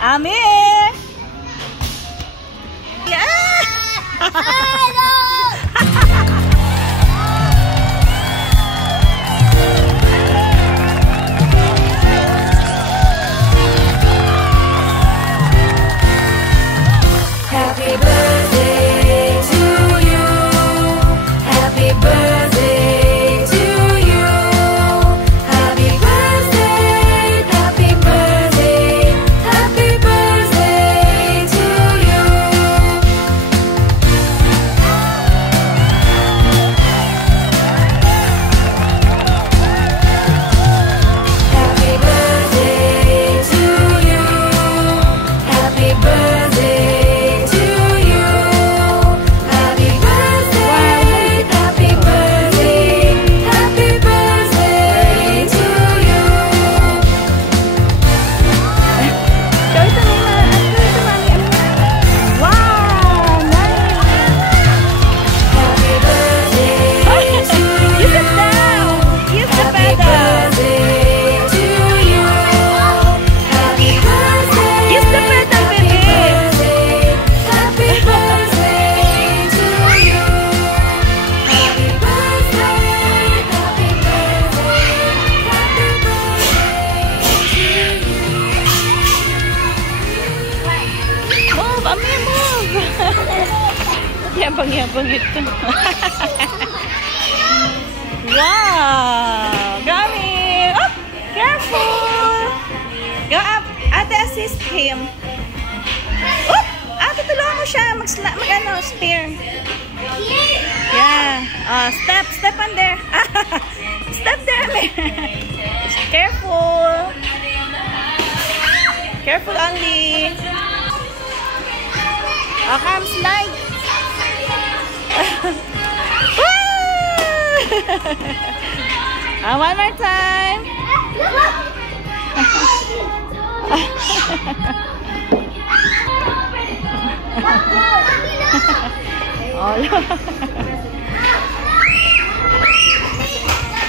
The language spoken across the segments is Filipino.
Amir! Yeah! Happy birthday to you. Happy birthday to you. Happy birthday, happy birthday, happy birthday to you. Happy birthday to you. Happy birthday to you. Happy birthday, happy birthday, happy birthday to you. Go to Mama. Go to Mommy. Wow! Nice! Happy birthday to You sit down! Use the Happy pedal! birthday to you. Happy birthday. Use the pedal, Happy baby! birthday. Happy birthday to you. Happy birthday. Happy birthday. Happy birthday to you. Move! Amir, move! Yabang-yabang ito. Wow! Go, Amir! Oh! Careful! Go up! Ate, assist him. Oh! Ate, tulungan mo siya. Spear. Yeah. Step on there. Step there, Amir. Careful. Careful only. Come, slide. One more time.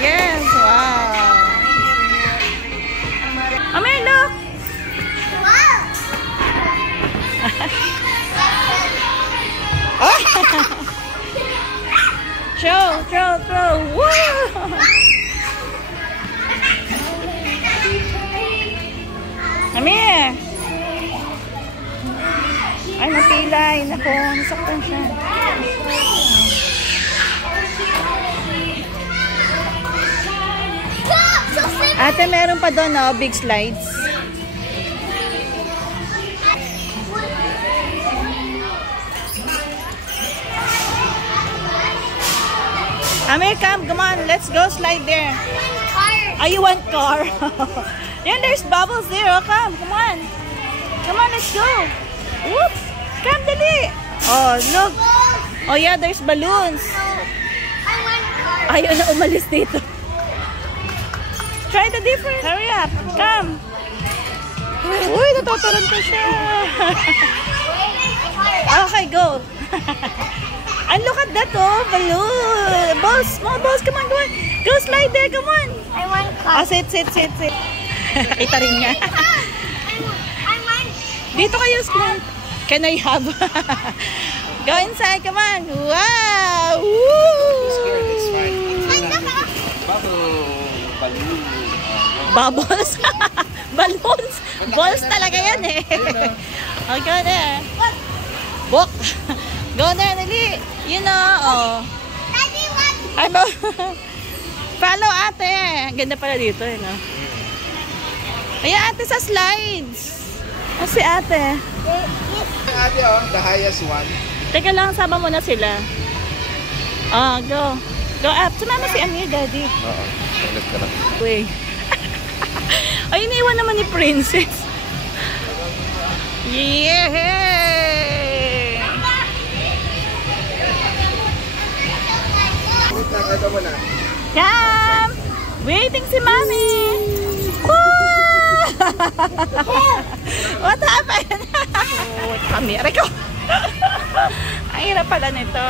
Yes, wow. Amir, look. Throw. Woo! Amir! Ay, napilay. Nako, nasaktan siya. Ate, meron pa doon, no? Big slides. Amir, come on. Let's go slide there. Oh, you want car? Then there's bubbles there. Oh, come on. Come on, let's go. Whoops. Come, dali. Oh, look. Oh, yeah, there's balloons. Ayaw na umalis dito. Try the different. Hurry up. Come. Uy, natuturan ko siya. Okay, go. And look at that, oh, balloon. Balls, small balls. Come on. Go slide there, come on. I want car. Oh, sit. Kita rin niya. I want. Dito kayo, slide. Can I have? Go inside, come on. Wow! Woo! It's fine. Bubbles? Balloons? Balls talaga yan eh. Oh, go there. Walk. Go there, Nali. You know, oh. Daddy, what? Ano? Follow ate. Ang ganda pala dito eh, no? Ayan ate sa slides. O si ate. Ate, oh, the highest one. Teka lang, sama mo na sila. Go. Go up. Sumama si Amir, daddy. Oo. Ulit ka lang. Wait. Ay, iniwan naman ni Princess. Yeah! Ito mo na. Come! Waiting si Mami! What happened? Oh, camera ko! Ang hirap pala nito.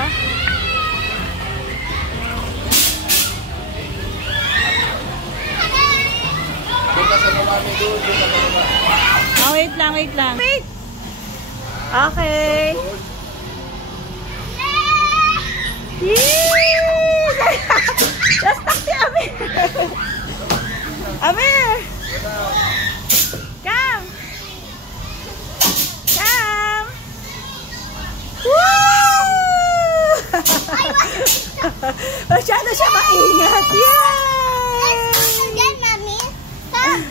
Doon ka sa mami, doon ka sa mami. lang, wait lang. Wait! Okay. Just talk to Amir. Amir! Come! Come! Woo! Masyado siya maingat. Yay! Again, Mommy. Come.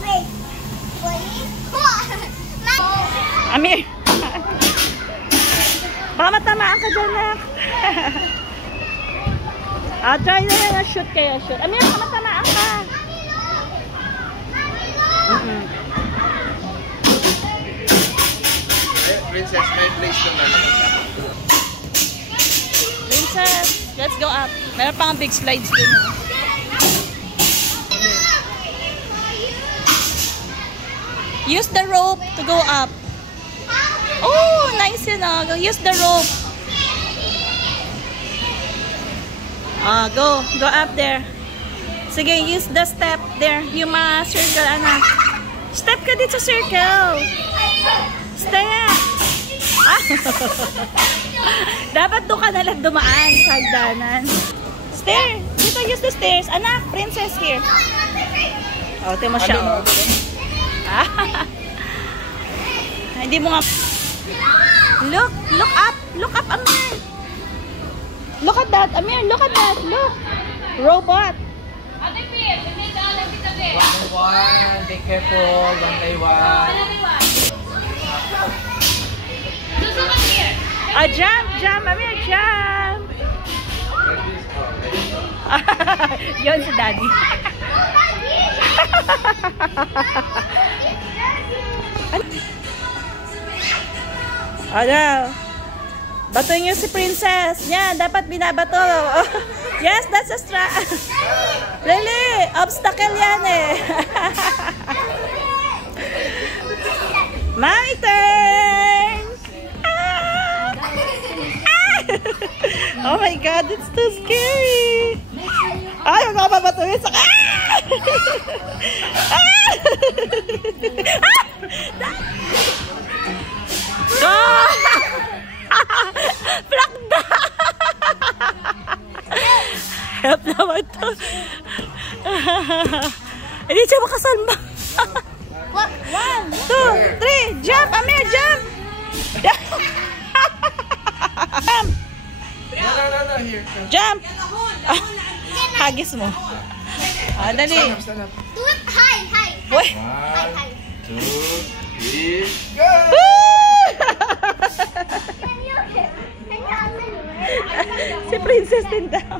Wait. Wait. Amir! Baka matamaan ka dyan, nak. Try na lang. Shoot kayo, shoot. Amir, baka matamaan ka. Princess, may place doon na Princess, let's go up. Meron pang big slides dun. Use the rope to go up. Oh, nice yun. Use the rope. Go up there. Sige, use the step there. Yung mga circle, anak. Step ka dito sa circle. Step. Dapat doon ka nalang dumaan sa hagdanan. Stair. Dito, use the stairs. Anak, princess here. Tingnan mo siya. Hindi mo nga. Look up. Look up, Amir. Look at that, Amir. Look at that. Look. Robot. One, be careful, don't lay one. Jump, Amir, jump. Yun si Daddy. Ano? Bato niyo si Princess. Yan, dapat binabato. Yes, that's a Really, obstacle yan eh. My turn. Oh my God, it's too scary. Ay, magpapabatuhin sa... Go! Plakda! Help naman to. Hindi siya makasalma. 1, 2, 3, jump! Amir, jump! Jump! No, here. Jump! Hagis mo. Dali. Stand up. Do it high, high. Boy. High, high. 2, 3, go! Si Princess din daw.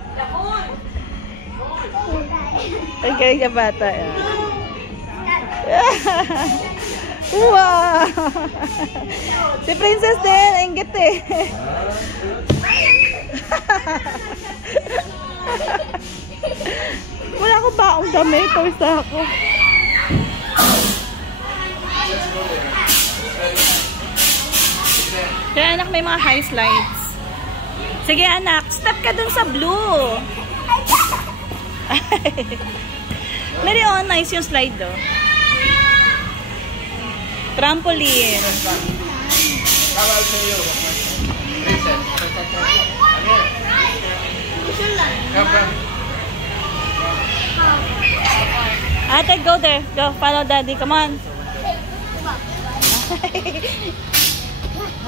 Ang galing ka bata. Wow! Si Princess din, inggit eh. Wala akong baong damit. Pawis na ako. Kaya anak, may mga high slides. Sige anak, step ka dun sa blue. Very nice yung slide do. Trampoline. Bawal sa iyo. Princess. Come. Ate, go there. Go, follow daddy. Come on.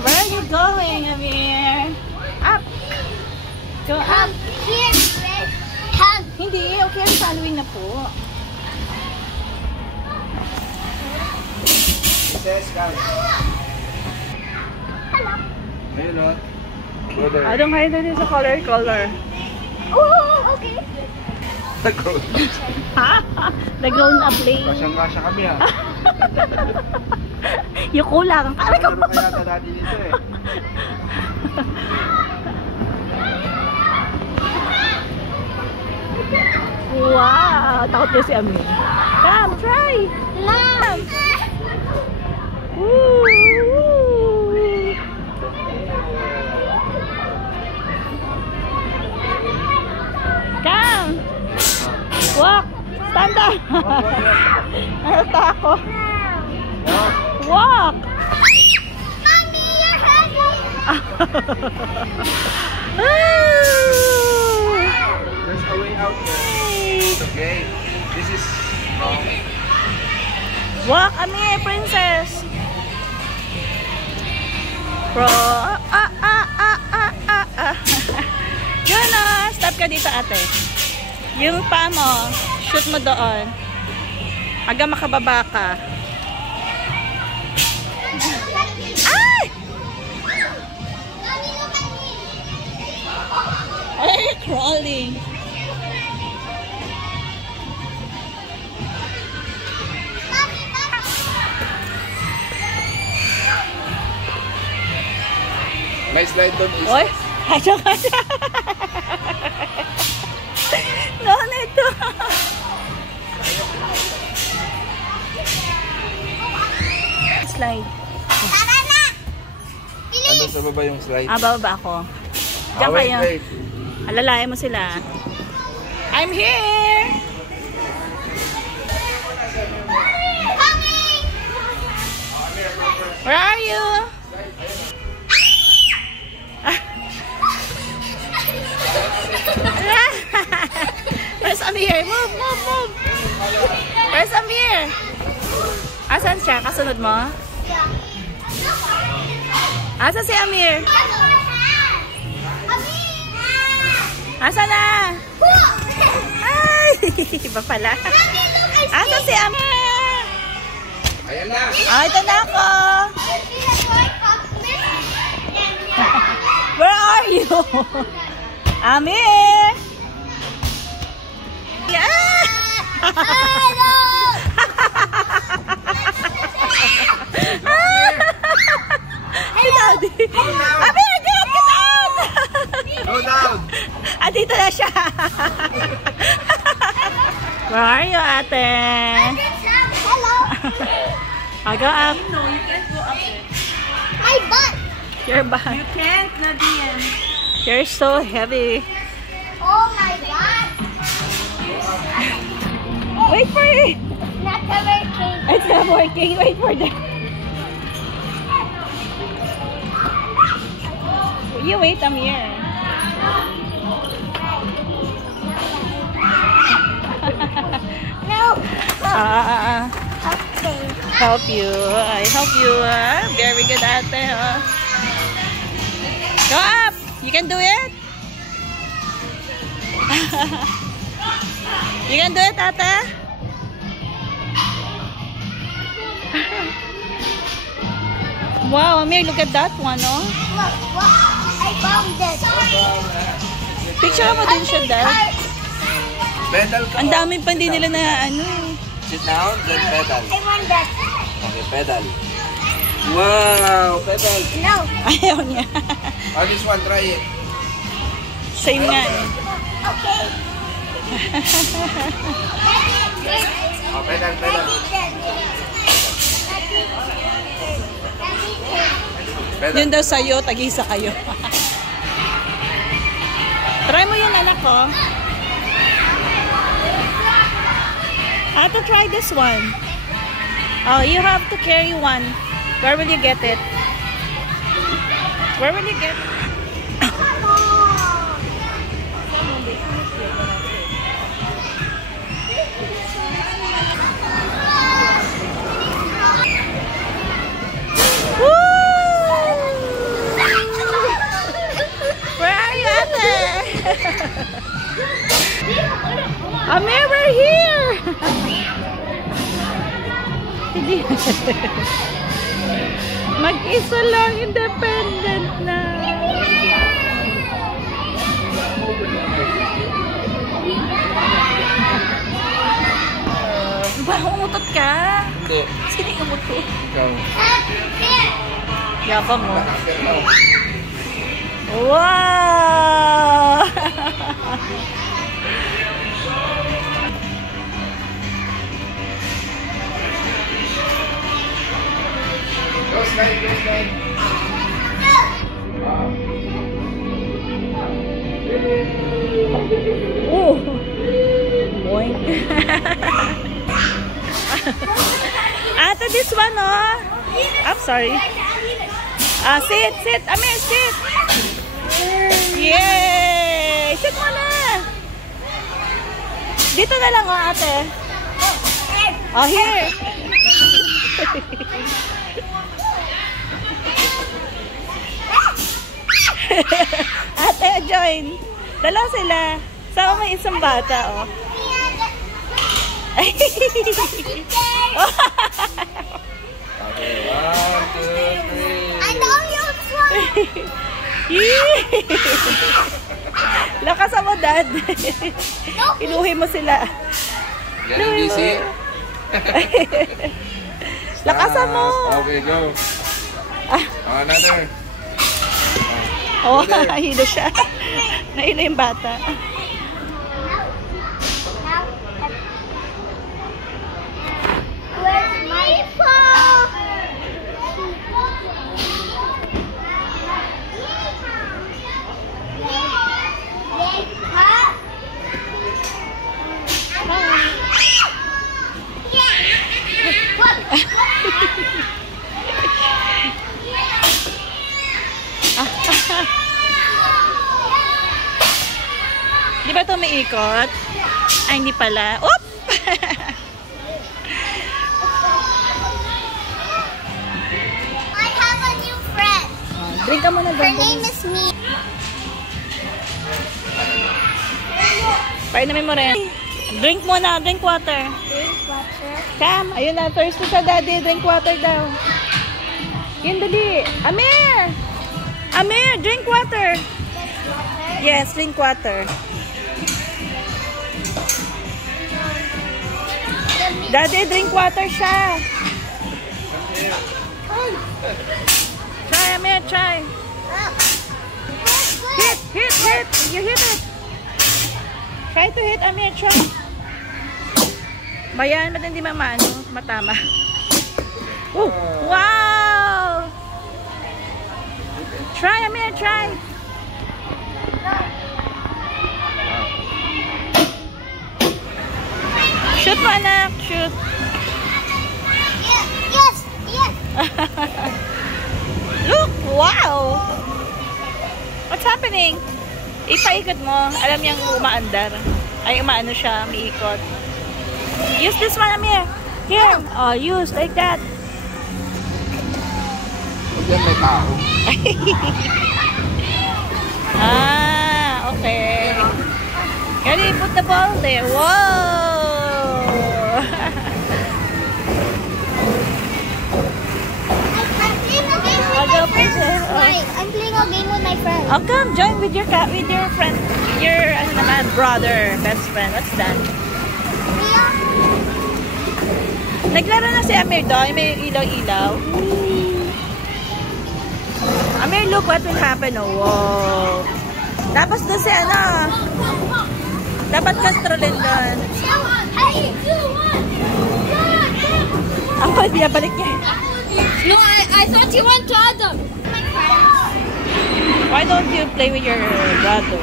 Where are you going, Amir? Up. Go up. Here, come. Hindi, okay. I'm following na po. Princess, come. Ayun o. Go there. I don't mind din sa color. Oh, okay. The grown up play. Kasyang-kasya kami ha. Yung kulang. Aray ko. Meron kaya dati dito eh. Wow! Takot niya si Amir. Come, try! Mom. Woo! Come! Walk! Stand up! Narata ako. Walk! Mommy, your head is... There's a way out there. It's okay. This is wrong. Walk, Amir, princess! Bro! Yun na! Stop ka dito, ate. Yung paa mo, shoot mo doon. Hanggang makababa ka. Ay! Ay, crawling. May slide doon is. Oy! Hadyo ka siya! No, nito! Slide. Tara na! Ano sa baba yung slide? Bababa ako. Diyan wait, kayo. wait. Alalayan mo sila. I'm here! Coming! Where are you? Where's Amir? Move, move, move! Where's Amir? Asan siya? Kasunod mo? Asan si Amir? Asan na? Ay! Iba pala. Asan si Amir? Ayan na. Ito na ako! Where are you? Amir! Yeah! Hey, Daddy! Amir, get out! Go down. Dito na siya. Where are you, ate? Hello! I'll go up. No, you can't go up there. My butt! Your back. You can't, Nadine. You're so heavy. Oh my god! Wait for it. Not the working. It's not working. Wait for that. You wait, Amir. No! Okay. Help you. I help you. Very good, ate. Go up. You can do it. You can do it, ate. Wow, Amir, look at that one, oh. Look, I found it. Picture mo din siya, Dad. Pedal ka. Ang dami pa din nila na ano. Sit down, then pedal. I want that. Okay, pedal. Wow, pedal. No. Ayaw niya. Oh, this one, try it. Same nga eh. Okay. Oh, pedal, pedal. Pedal. Yun daw sa'yo, tag-isa kayo. Try mo yun, anak ko. I have to try this one. Oh, you have to carry one. Where will you get it? Where will you get it? Where are you, ate? Amir, we're here! Hindi. Mag-isa lang, independent na. Ba, umutot ka? Hindi. Sino yung umutot? Ikaw. Yabang mo. Oh. Wow! Go slide, go slide. Oh! Boink. Ate, this one, oh. I'm sorry. Sit. Amir, sit. Yay! Sit mo na. Dito na lang, oh, ate. Oh, here. Ate, join. Dalawa sila. Sama may isang bata, oh. Okay, 1, 2, 3. I know you Lakas mo, Dad. Inuhi mo sila. Getting busy? Lakasan mo. Okay, go. Another. Oh, nahilo siya. Nahilo yung bata. Where's my phone? Di ba ito may ikot? Ay, hindi pala. Oop! I have a new friend. Drink ka muna. Her name is Me. Painamin mo rin. Drink muna. Drink water. Drink water. Cam, ayun na. Thirsty sa daddy. Drink water daw. Yun, dali. Amir! Amir, drink water. Yes, drink water. Daddy, drink water siya. Try, Amir, try. Hit. You hit it. Try to hit, Amir, try. Bayan, ba't hindi matama? Oh, wow! Try, Amir, try. Shoot mo, anak. Shoot. Yes. Look! Wow! What's happening? Ipaikot mo. Alam niyang umaandar. Ay, umaano siya. Umiikot. Use this one, Amir. Here. Oh, use like that. Yan may tao. Okay. Can you put the ball there? Whoa! I'm playing a game with my friend. Oh, come join with your friend, your brother, best friend. What's that? Mia? Naglaro na si Amir doon. May ilaw-ilaw. Amir, look what will happen. Oh, wow. Tapos doon si dapat kontrolin doon. Hey, 2, 1. Ako, binabalik niya. No, I thought you went to Adam. Why don't you play with your brother?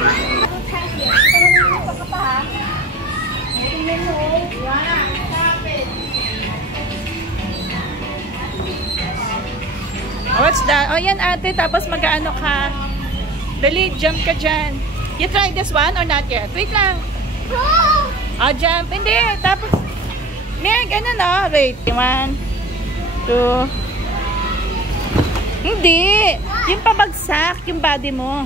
What's that? Oh, yan ate. Tapos mag-ano ka. Dali, jump ka dyan. You try this one or not yet? Wait lang. Oh, jump. Hindi. Tapos, may ganun oh. Wait. 1, 2. Hindi. Yung pabagsak, yung body mo.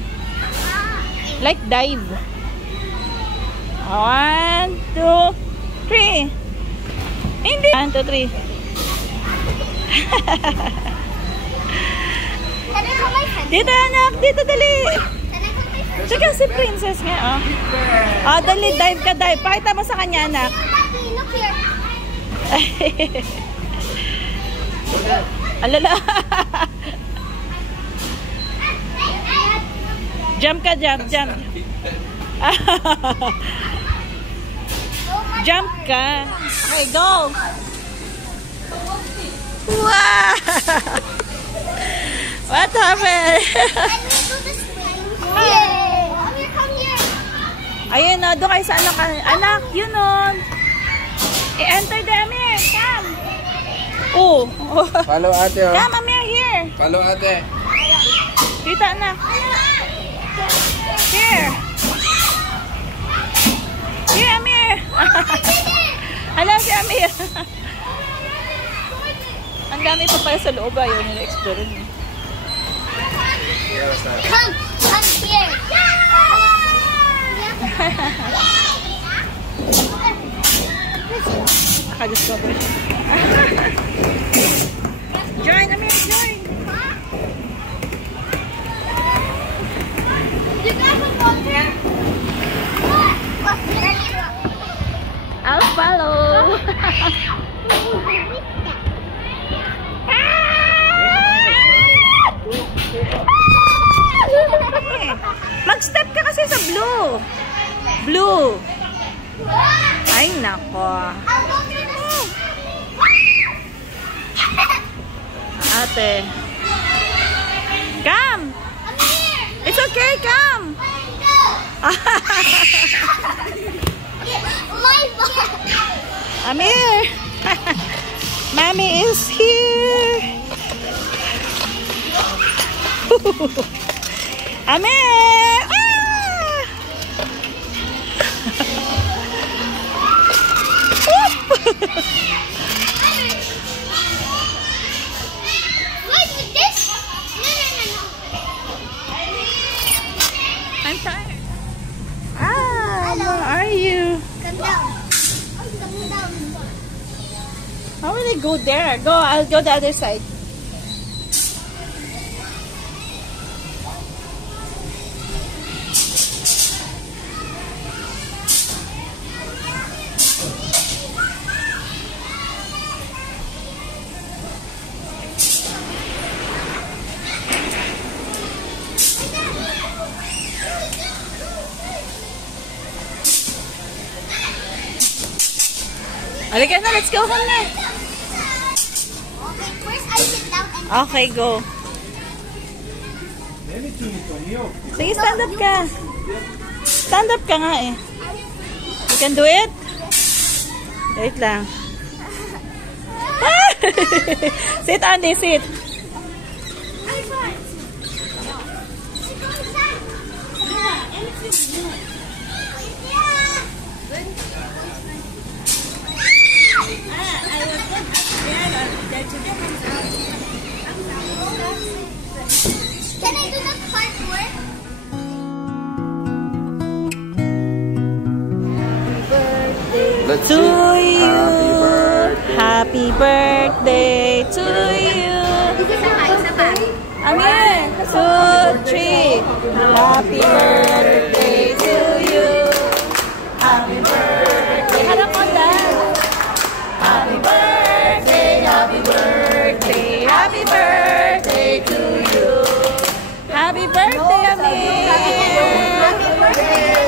Like dive. 1, 2, 3. Hindi. 1, 2, 3. Dito anak, dito dali. Tsaka si princess nga, oh. Oh, dali, dive ka, dive. Pakita mo sa kanya, anak. Look here. Alala. Jump ka, jump. Jump ka. Okay, go. Wow! What happened? Yay! Come here. Ayun, no, doon kayo sa anak. Anak, yun, no. Follow ate, oh. Come, Amir, here. Follow ate. Kita na. Here. Here, Amir. Hala si Amir. Ang dami pa pala sa loob. Ayaw nila explore niya. Come here. Naka-discover siya. Join, Amir, join. You guys are walking? I'll follow. Mag-step ka kasi sa blue. Blue. Ay, nako. Ate. Come. It's okay, come. Amir. Mommy is here. Amir. Ah! I'm tired. Ah, where are you? Come down. Come down. How will I go there? Go, I'll go the other side. Halika na, let's go home na. Okay, first I sit down and Okay, go. Sige, stand up ka. Stand up ka nga eh. You can do it? Wait lang. Sit, Andy, sit. Can I do the part work? Let's To sing. you. Happy birthday. Happy birthday to you. Amen. 2, 3. Happy birthday to you. Happy birthday. Harap mo dyan. Happy birthday, happy birthday, happy birthday to you. Happy birthday, Amir. Happy birthday.